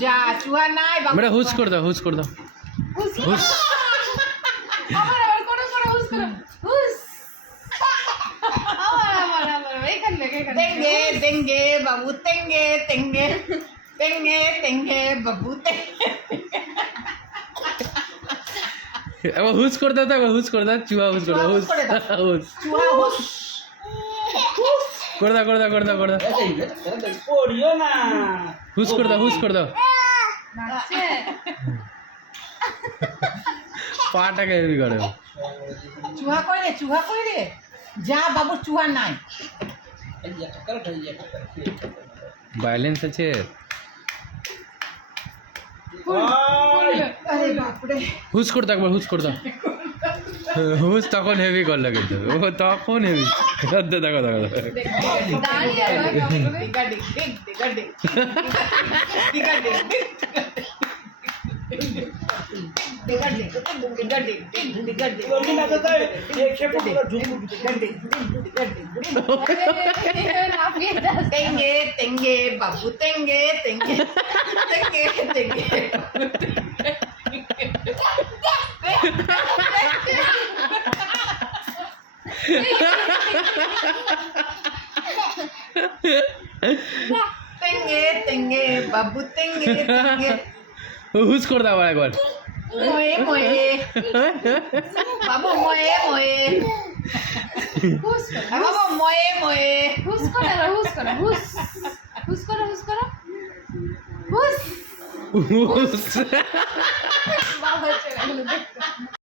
যা চুহা নাই বাবু বেটা হুস করে দাও হুস করে দাও হুস আবার করো হুস করো হুস আবার এইখান থেকে তেঙ্গে তেঙ্গে বাবু তেঙ্গে তেঙ্গে তেঙ্গে তেঙ্গে বাবু তেঙ্গে এবার হুস করে দাও তো এবার হুস করে দাও চুহা হুস করে দাও হুস করে দাও। হুস চুহা হুস করে দাও করে দাও করে দাও করে দাও পড়িও না হুস করে দাও হুস করে দাও নাচছে পাটাকে হেভি করে চুহা কই রে যা বাবু চুহা নাই ভায়োলেন্স আছে আরে বাপরে হুস করে দাও একবার হুস করে দাও হুস তখন হেভি করলো কিন্তু ও তখন হেভি দেখো দেখো দাঁড়িয়ে দিগা ডিগ ডিগ দিগা ডিগ দিগা ডিগ দিগা ডিগ দিগা ডিগ দিগা ডিগ তুমি না তো এক খেপে পুরো ঝুমু দিগা ডিগ দিগা ডিগ লাফিয়ে যাচ্ছে তেঙ্গে তেঙ্গে বাবু তেঙ্গে তেঙ্গে তেঙ্গে তেঙ্গে তেঙ্গে তেঙ্গে বাবু তেঙ্গে তেঙ্গে হুস করে দাও একবার মোয়ে মোয়ে বাবু মোয়ে মোয়ে হুস বাবু মোয়ে মোয়ে হুস করো হুস করো হুস হুস করো হুস হুস বাবা চলে গেল দেখতে